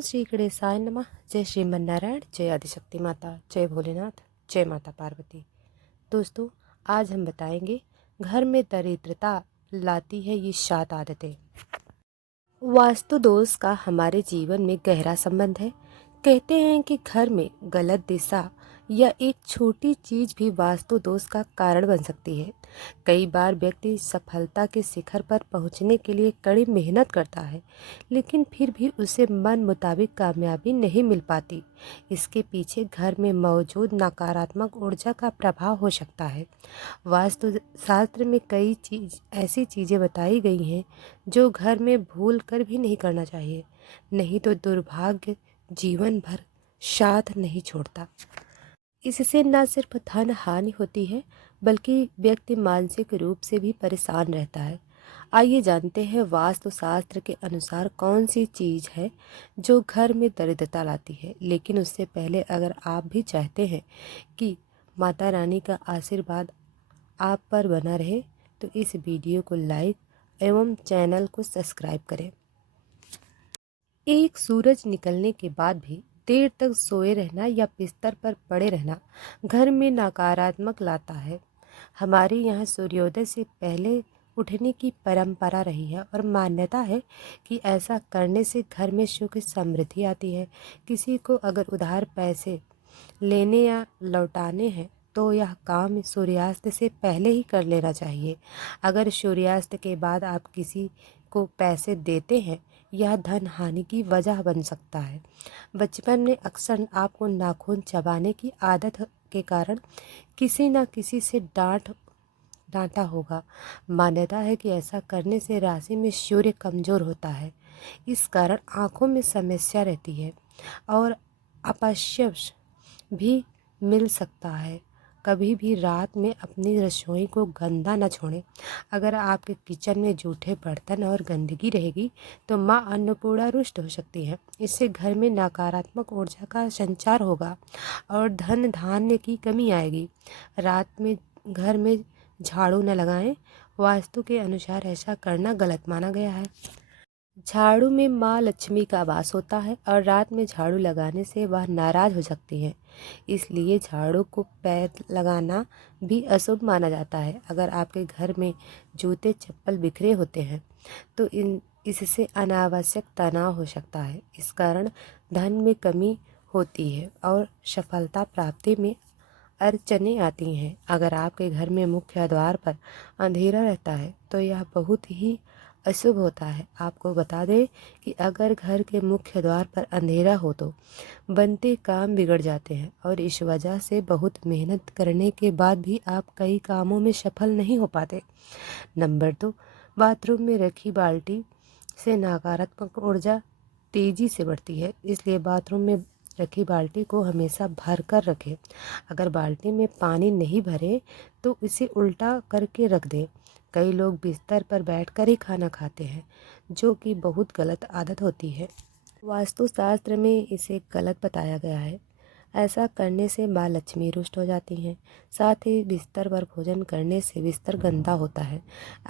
श्री गणेशाय नमः। जय श्रीमन्नारायण, जय आदिशक्ति माता, जय भोलेनाथ, जय माता पार्वती। दोस्तों, आज हम बताएंगे घर में दरिद्रता लाती है ये 7 आदतें। वास्तु दोष का हमारे जीवन में गहरा संबंध है। कहते हैं कि घर में गलत दिशा या एक छोटी चीज भी वास्तु दोष का कारण बन सकती है। कई बार व्यक्ति सफलता के शिखर पर पहुंचने के लिए कड़ी मेहनत करता है, लेकिन फिर भी उसे मन मुताबिक कामयाबी नहीं मिल पाती। इसके पीछे घर में मौजूद नकारात्मक ऊर्जा का प्रभाव हो सकता है। वास्तु शास्त्र में कई ऐसी चीज़ें बताई गई हैं जो घर में भूल कर भी नहीं करना चाहिए, नहीं तो दुर्भाग्य जीवन भर साथ नहीं छोड़ता। इससे न सिर्फ धन हानि होती है, बल्कि व्यक्ति मानसिक रूप से भी परेशान रहता है। आइए जानते हैं वास्तु शास्त्र के अनुसार कौन सी चीज़ है जो घर में दरिद्रता लाती है। लेकिन उससे पहले अगर आप भी चाहते हैं कि माता रानी का आशीर्वाद आप पर बना रहे, तो इस वीडियो को लाइक एवं चैनल को सब्सक्राइब करें। एक सूरज निकलने के बाद भी देर तक सोए रहना या बिस्तर पर पड़े रहना घर में नकारात्मक लाता है। हमारे यहाँ सूर्योदय से पहले उठने की परंपरा रही है और मान्यता है कि ऐसा करने से घर में सुख समृद्धि आती है। किसी को अगर उधार पैसे लेने या लौटाने हैं तो यह काम सूर्यास्त से पहले ही कर लेना चाहिए। अगर सूर्यास्त के बाद आप किसी को पैसे देते हैं, यह धन हानि की वजह बन सकता है। बचपन में अक्सर आपको नाखून चबाने की आदत के कारण किसी न किसी से डांटा होगा। मान्यता है कि ऐसा करने से राशि में सूर्य कमजोर होता है। इस कारण आंखों में समस्या रहती है और अपशब्द भी मिल सकता है। कभी भी रात में अपनी रसोई को गंदा न छोड़ें। अगर आपके किचन में जूठे बर्तन और गंदगी रहेगी तो माँ अन्नपूर्णा रुष्ट हो सकती है। इससे घर में नकारात्मक ऊर्जा का संचार होगा और धन धान्य की कमी आएगी। रात में घर में झाड़ू न लगाएं। वास्तु के अनुसार ऐसा करना गलत माना गया है। झाड़ू में माँ लक्ष्मी का वास होता है और रात में झाड़ू लगाने से वह नाराज हो सकती है। इसलिए झाड़ू को पैर लगाना भी अशुभ माना जाता है। अगर आपके घर में जूते चप्पल बिखरे होते हैं तो इससे अनावश्यक तनाव हो सकता है। इस कारण धन में कमी होती है और सफलता प्राप्ति में अड़चनें आती हैं। अगर आपके घर में मुख्य द्वार पर अंधेरा रहता है तो यह बहुत ही अशुभ होता है। आपको बता दें कि अगर घर के मुख्य द्वार पर अंधेरा हो तो बनते काम बिगड़ जाते हैं और इस वजह से बहुत मेहनत करने के बाद भी आप कई कामों में सफल नहीं हो पाते। नंबर 2, बाथरूम में रखी बाल्टी से नकारात्मक ऊर्जा तेजी से बढ़ती है। इसलिए बाथरूम में रखी बाल्टी को हमेशा भर कर रखें। अगर बाल्टी में पानी नहीं भरे तो इसे उल्टा करके रख दें। कई लोग बिस्तर पर बैठकर ही खाना खाते हैं, जो कि बहुत गलत आदत होती है। वास्तुशास्त्र में इसे गलत बताया गया है। ऐसा करने से माँ लक्ष्मी रुष्ट हो जाती हैं। साथ ही बिस्तर पर भोजन करने से बिस्तर गंदा होता है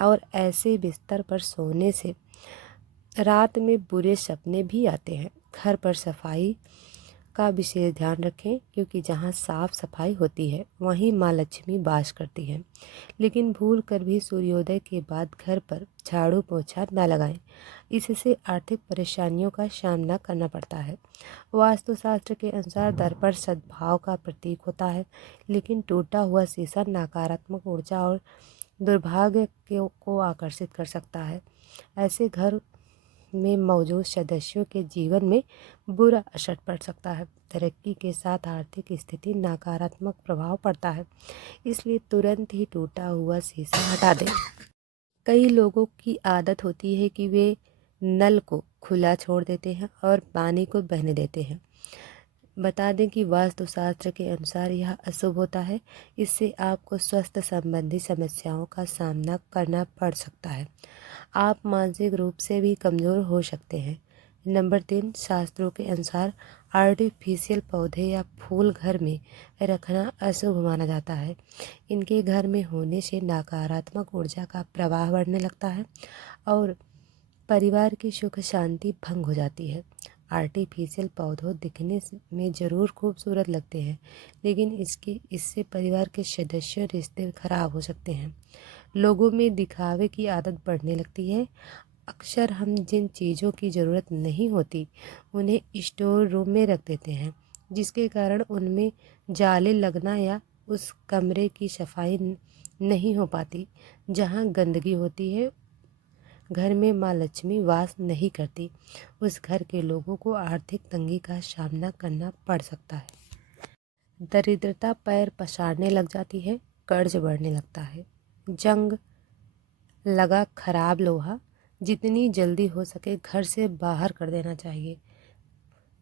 और ऐसे बिस्तर पर सोने से रात में बुरे सपने भी आते हैं। घर पर सफाई का विशेष ध्यान रखें, क्योंकि जहाँ साफ सफाई होती है वहीं माँ लक्ष्मी वास करती है। लेकिन भूल कर भी सूर्योदय के बाद घर पर झाड़ू पोछा न लगाएं। इससे आर्थिक परेशानियों का सामना करना पड़ता है। वास्तुशास्त्र के अनुसार दर्पण सद्भाव का प्रतीक होता है, लेकिन टूटा हुआ शीशा नकारात्मक ऊर्जा और दुर्भाग्य को आकर्षित कर सकता है। ऐसे घर में मौजूद सदस्यों के जीवन में बुरा असर पड़ सकता है। तरक्की के साथ आर्थिक स्थिति नकारात्मक प्रभाव पड़ता है। इसलिए तुरंत ही टूटा हुआ शीशा हटा दें। कई लोगों की आदत होती है कि वे नल को खुला छोड़ देते हैं और पानी को बहने देते हैं। बता दें कि वास्तुशास्त्र के अनुसार यह अशुभ होता है। इससे आपको स्वास्थ्य संबंधी समस्याओं का सामना करना पड़ सकता है। आप मानसिक रूप से भी कमज़ोर हो सकते हैं। नंबर 3, शास्त्रों के अनुसार आर्टिफिशियल पौधे या फूल घर में रखना अशुभ माना जाता है। इनके घर में होने से नकारात्मक ऊर्जा का प्रवाह बढ़ने लगता है और परिवार की सुख शांति भंग हो जाती है। आर्टिफिशियल पौधों दिखने में ज़रूर खूबसूरत लगते हैं, लेकिन इससे परिवार के सदस्यों रिश्ते खराब हो सकते हैं। लोगों में दिखावे की आदत बढ़ने लगती है। अक्सर हम जिन चीज़ों की ज़रूरत नहीं होती उन्हें स्टोर रूम में रख देते हैं, जिसके कारण उनमें जाले लगना या उस कमरे की सफाई नहीं हो पाती। जहाँ गंदगी होती है, घर में माँ लक्ष्मी वास नहीं करती। उस घर के लोगों को आर्थिक तंगी का सामना करना पड़ सकता है। दरिद्रता पैर पसारने लग जाती है, कर्ज बढ़ने लगता है। जंग लगा खराब लोहा जितनी जल्दी हो सके घर से बाहर कर देना चाहिए।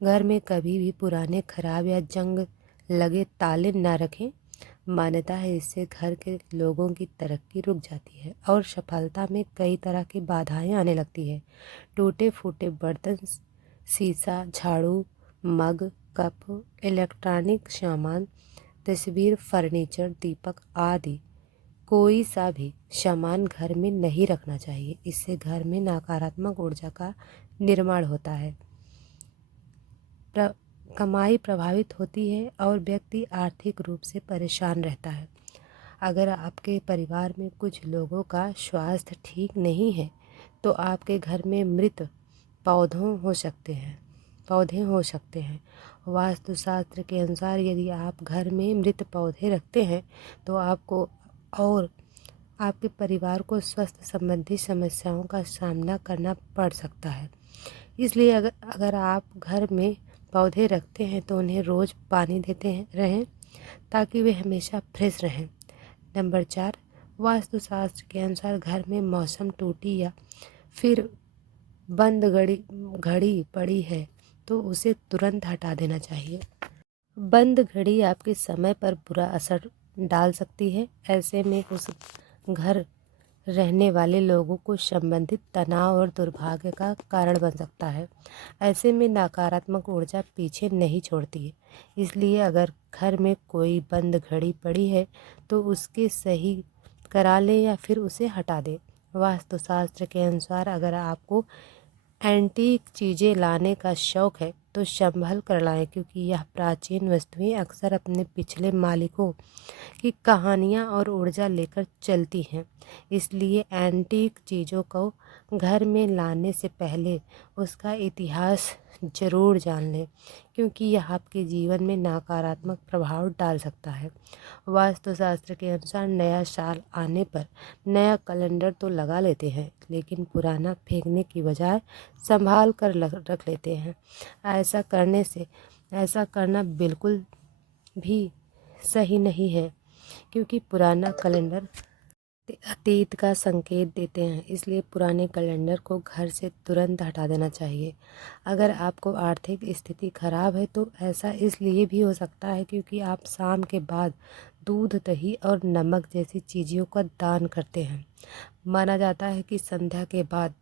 घर में कभी भी पुराने खराब या जंग लगे ताले न रखें। मान्यता है इससे घर के लोगों की तरक्की रुक जाती है और सफलता में कई तरह की बाधाएं आने लगती है। टूटे फूटे बर्तन, शीशा, झाड़ू, मग, कप, इलेक्ट्रॉनिक सामान, तस्वीर, फर्नीचर, दीपक आदि कोई सा भी सामान घर में नहीं रखना चाहिए। इससे घर में नकारात्मक ऊर्जा का निर्माण होता है। कमाई प्रभावित होती है और व्यक्ति आर्थिक रूप से परेशान रहता है। अगर आपके परिवार में कुछ लोगों का स्वास्थ्य ठीक नहीं है तो आपके घर में मृत पौधे हो सकते हैं। वास्तुशास्त्र के अनुसार यदि आप घर में मृत पौधे रखते हैं तो आपको और आपके परिवार को स्वास्थ्य संबंधी समस्याओं का सामना करना पड़ सकता है। इसलिए अगर आप घर में पौधे रखते हैं तो उन्हें रोज़ पानी देते रहें ताकि वे हमेशा फ्रेश रहें। नंबर 4, वास्तुशास्त्र के अनुसार घर में मौसम टूटी या फिर बंद घड़ी पड़ी है तो उसे तुरंत हटा देना चाहिए। बंद घड़ी आपके समय पर बुरा असर डाल सकती है। ऐसे में उस घर रहने वाले लोगों को संबंधित तनाव और दुर्भाग्य का कारण बन सकता है। ऐसे में नकारात्मक ऊर्जा पीछे नहीं छोड़ती है। इसलिए अगर घर में कोई बंद घड़ी पड़ी है तो उसके सही करा लें या फिर उसे हटा दें। वास्तुशास्त्र के अनुसार अगर आपको एंटीक चीज़ें लाने का शौक़ है तो संभल कर लाएं, क्योंकि यह प्राचीन वस्तुएं अक्सर अपने पिछले मालिकों की कहानियाँ और ऊर्जा लेकर चलती हैं। इसलिए एंटीक चीज़ों को घर में लाने से पहले उसका इतिहास ज़रूर जान लें, क्योंकि यह आपके जीवन में नकारात्मक प्रभाव डाल सकता है। वास्तुशास्त्र के अनुसार नया साल आने पर नया कैलेंडर तो लगा लेते हैं, लेकिन पुराना फेंकने की बजाय संभाल कर रख लेते हैं। ऐसा करना बिल्कुल भी सही नहीं है, क्योंकि पुराना कैलेंडर अतीत का संकेत देते हैं। इसलिए पुराने कैलेंडर को घर से तुरंत हटा देना चाहिए। अगर आपको आर्थिक स्थिति खराब है तो ऐसा इसलिए भी हो सकता है क्योंकि आप शाम के बाद दूध, दही और नमक जैसी चीज़ों का दान करते हैं। माना जाता है कि संध्या के बाद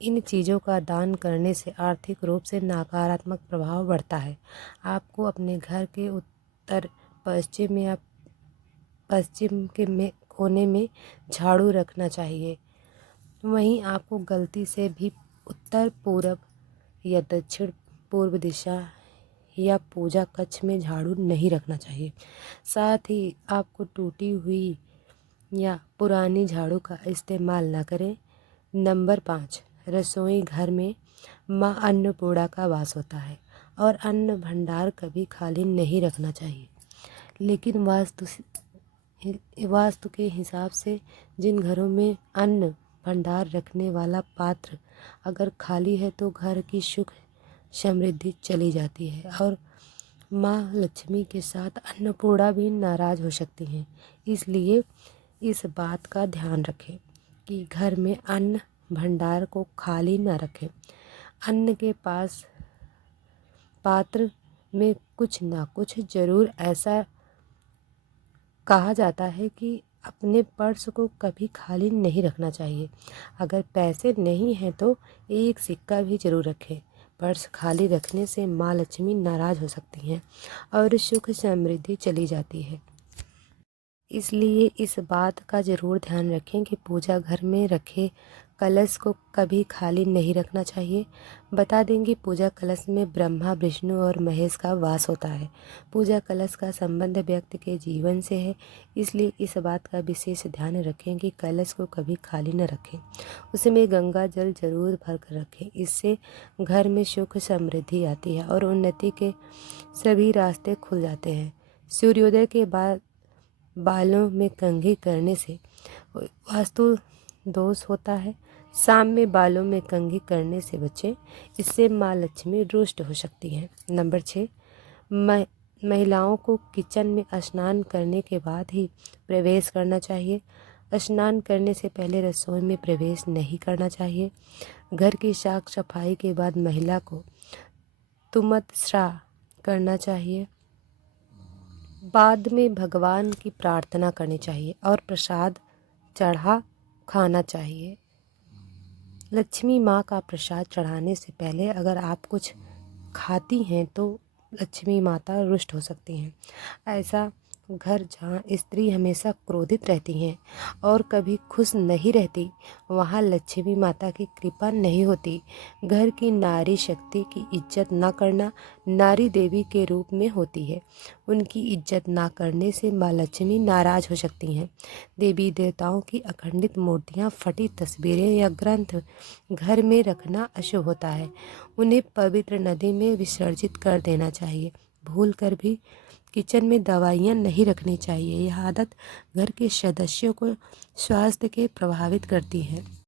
इन चीज़ों का दान करने से आर्थिक रूप से नकारात्मक प्रभाव बढ़ता है। आपको अपने घर के उत्तर पश्चिम या पश्चिम के कोने में झाड़ू रखना चाहिए। वहीं आपको गलती से भी उत्तर पूर्व या दक्षिण पूर्व दिशा या पूजा कक्ष में झाड़ू नहीं रखना चाहिए। साथ ही आपको टूटी हुई या पुरानी झाड़ू का इस्तेमाल न करें। नंबर 5, रसोई घर में माँ अन्नपूर्णा का वास होता है और अन्न भंडार कभी खाली नहीं रखना चाहिए। लेकिन वास्तु के हिसाब से जिन घरों में अन्न भंडार रखने वाला पात्र अगर खाली है तो घर की सुख समृद्धि चली जाती है और माँ लक्ष्मी के साथ अन्नपूर्णा भी नाराज़ हो सकती हैं। इसलिए इस बात का ध्यान रखें कि घर में अन्न भंडार को खाली न रखें। अन्न के पात्र में कुछ ना कुछ ज़रूर ऐसा कहा जाता है कि अपने पर्स को कभी खाली नहीं रखना चाहिए। अगर पैसे नहीं हैं तो एक सिक्का भी ज़रूर रखें। पर्स खाली रखने से माँ लक्ष्मी नाराज़ हो सकती हैं और सुख समृद्धि चली जाती है। इसलिए इस बात का ज़रूर ध्यान रखें कि पूजा घर में रखे कलश को कभी खाली नहीं रखना चाहिए। बता देंगे पूजा कलश में ब्रह्मा, विष्णु और महेश का वास होता है। पूजा कलश का संबंध व्यक्ति के जीवन से है, इसलिए इस बात का विशेष ध्यान रखें कि कलश को कभी खाली न रखें। उसमें गंगा जल जरूर भर कर रखें। इससे घर में सुख समृद्धि आती है और उन्नति के सभी रास्ते खुल जाते हैं। सूर्योदय के बाद बालों में कंघी करने से वास्तु दोष होता है। शाम में बालों में कंघी करने से बचें, इससे माँ लक्ष्मी रुष्ट हो सकती हैं। नंबर 6, महिलाओं को किचन में स्नान करने के बाद ही प्रवेश करना चाहिए। स्नान करने से पहले रसोई में प्रवेश नहीं करना चाहिए। घर की साफ सफाई के बाद महिला को तुमत स्नान करना चाहिए। बाद में भगवान की प्रार्थना करनी चाहिए और प्रसाद चढ़ा खाना चाहिए। लक्ष्मी माँ का प्रसाद चढ़ाने से पहले अगर आप कुछ खाती हैं तो लक्ष्मी माता रुष्ट हो सकती हैं। ऐसा घर जहाँ स्त्री हमेशा क्रोधित रहती हैं और कभी खुश नहीं रहती, वहाँ लक्ष्मी माता की कृपा नहीं होती। घर की नारी शक्ति की इज्जत न करना नारी देवी के रूप में होती है। उनकी इज्जत ना करने से माँ लक्ष्मी नाराज हो सकती हैं। देवी देवताओं की अखंडित मूर्तियाँ, फटी तस्वीरें या ग्रंथ घर में रखना अशुभ होता है। उन्हें पवित्र नदी में विसर्जित कर देना चाहिए। भूल कर भी किचन में दवाइयाँ नहीं रखनी चाहिए। यह आदत घर के सदस्यों को स्वास्थ्य के प्रभावित करती है।